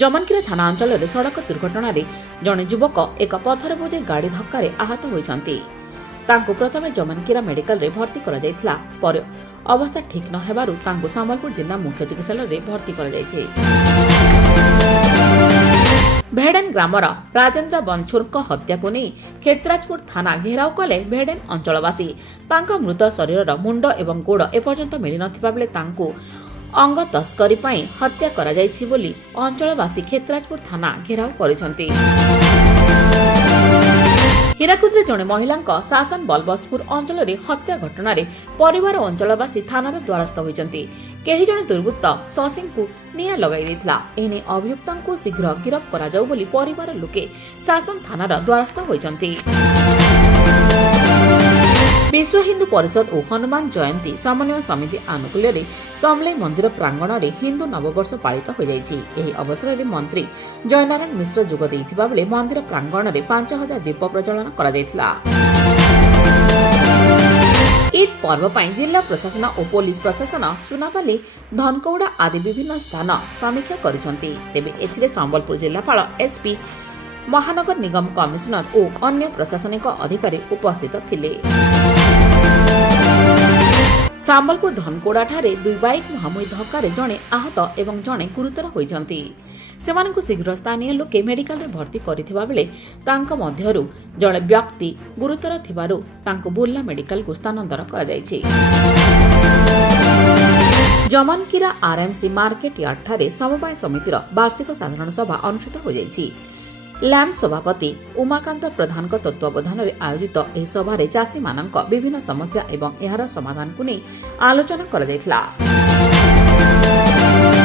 ଜମାନକିରା ଥାନା ଅଞ୍ଚଳରେ ସଡ଼କ ଦୁର୍ଘଟଣାରେ ଜଣେ ଯୁବକ ଏକ ପଥର ବୋଝେଇ ଗାଡ଼ି ଧକ୍କାରେ ଆହତ ହୋଇଛନ୍ତି। ତାଙ୍କୁ ପ୍ରଥମେ ଜମାନକିରା ମେଡିକାଲରେ ଭର୍ତ୍ତି କରାଯାଇଥିଲା। ପରେ ଅବସ୍ଥା ଠିକ୍ ନ ହେବାରୁ ତାଙ୍କୁ ସମ୍ବଲପୁର ଜିଲ୍ଲା ମୁଖ୍ୟ ଚିକିତ୍ସାଳୟରେ ଭର୍ତ୍ତି କରାଯାଇଛି। ଭେଡେନ ଗ୍ରାମର ରାଜେନ୍ଦ୍ର ବନଛୁରଙ୍କ ହତ୍ୟାକୁ ନେଇ କ୍ଷେତ୍ରାଜପୁର ଥାନା ଘେରାଉ କଲେ ଭେଡେନ ଅଞ୍ଚଳବାସୀ। ତାଙ୍କ ମୃତ ଶରୀରର ମୁଣ୍ଡ ଏବଂ ଗୋଡ଼ ଏପର୍ଯ୍ୟନ୍ତ ମିଳିନଥିବା ବେଳେ ତାଙ୍କୁ ଅଙ୍ଗ ତସ୍କରୀ ପାଇଁ ହତ୍ୟା କରାଯାଇଛି ବୋଲି ଅଞ୍ଚଳବାସୀ କ୍ଷେତ୍ରାଜପୁର ଥାନା ଘେରାଉ କରିଛନ୍ତି। ହୀରାକୁଦରେ ଜଣେ ମହିଳାଙ୍କ ଶାସନ ବଲବସପୁର ଅଞ୍ଚଳରେ ହତ୍ୟା ଘଟଣାରେ ପରିବାର ଓ ଅଞ୍ଚଳବାସୀ ଥାନାର ଦ୍ୱାରସ୍ଥ ହୋଇଛନ୍ତି। କେହି ଜଣେ ଦୁର୍ବୃତ୍ତ ଶଶୀଙ୍କୁ ନିଆଁ ଲଗାଇ ଦେଇଥିଲା। ଏନେଇ ଅଭିଯୁକ୍ତଙ୍କୁ ଶୀଘ୍ର ଗିରଫ କରାଯାଉ ବୋଲି ପରିବାର ଲୋକେ ଶାସନ ଥାନାର ଦ୍ୱାରସ୍ଥ ହୋଇଛନ୍ତି। ବିଶ୍ୱ ହିନ୍ଦୁ ପରିଷଦ ଓ ହନୁମାନ ଜୟନ୍ତୀ ସମନ୍ୱୟ ସମିତି ଆନୁକୂଲ୍ୟରେ ସମଲେଇ ମନ୍ଦିର ପ୍ରାଙ୍ଗଣରେ ହିନ୍ଦୁ ନବବର୍ଷ ପାଳିତ ହୋଇଯାଇଛି। ଏହି ଅବସରରେ ମନ୍ତ୍ରୀ ଜୟନାରାୟଣ ମିଶ୍ର ଯୋଗ ଦେଇଥିବା ବେଳେ ମନ୍ଦିର ପ୍ରାଙ୍ଗଣରେ 5000 ଦୀପ ପ୍ରଜ୍ୱଳନ କରାଯାଇଥିଲା। ଇଦ୍ ପର୍ବ ପାଇଁ ଜିଲ୍ଲା ପ୍ରଶାସନ ଓ ପୋଲିସ ପ୍ରଶାସନ ସୁନାପାଲି, ଧନକୌଡ଼ା ଆଦି ବିଭିନ୍ନ ସ୍ଥାନ ସମୀକ୍ଷା କରିଛନ୍ତି। ତେବେ ଏଥିରେ ସମ୍ବଲପୁର ଜିଲ୍ଲାପାଳ, ଏସ୍ପି, ମହାନଗର ନିଗମ କମିଶନର ଓ ଅନ୍ୟ ପ୍ରଶାସନିକ ଅଧିକାରୀ ଉପସ୍ଥିତ ଥିଲେ। ସମ୍ବଲପୁର ଧନକୌଡ଼ାଠାରେ 2 ବାଇକ୍ ମୁହାଁମୁହିଁ ଧକ୍କାରେ ଜଣେ ଆହତ ଏବଂ ଜଣେ ଗୁରୁତର ହୋଇଛନ୍ତି। ସେମାନଙ୍କୁ ଶୀଘ୍ର ସ୍ଥାନୀୟ ଲୋକେ ମେଡିକାଲରେ ଭର୍ତ୍ତି କରିଥିବା ବେଳେ ତାଙ୍କ ମଧ୍ୟରୁ ଜଣେ ବ୍ୟକ୍ତି ଗୁରୁତର ଥିବାରୁ ତାଙ୍କୁ ବୁର୍ଲା ମେଡିକାଲକୁ ସ୍ଥାନାନ୍ତର କରାଯାଇଛି। ଜମାନକିରା ଆର୍ଏମ୍ସି ମାର୍କେଟ ୟାର୍ଡଠାରେ ସମବାୟ ସମିତିର ବାର୍ଷିକ ସାଧାରଣ ସଭା ଅନୁଷ୍ଠିତ ହୋଇଯାଇଛି। ଲ୍ୟାମ୍ପ ସଭାପତି ଉମାକାନ୍ତ ପ୍ରଧାନଙ୍କ ତତ୍ତ୍ୱାବଧାନରେ ଆୟୋଜିତ ଏହି ସଭାରେ ଚାଷୀମାନଙ୍କ ବିଭିନ୍ନ ସମସ୍ୟା ଏବଂ ଏହାର ସମାଧାନକୁ ନେଇ ଆଲୋଚନା କରାଯାଇଥିଲା।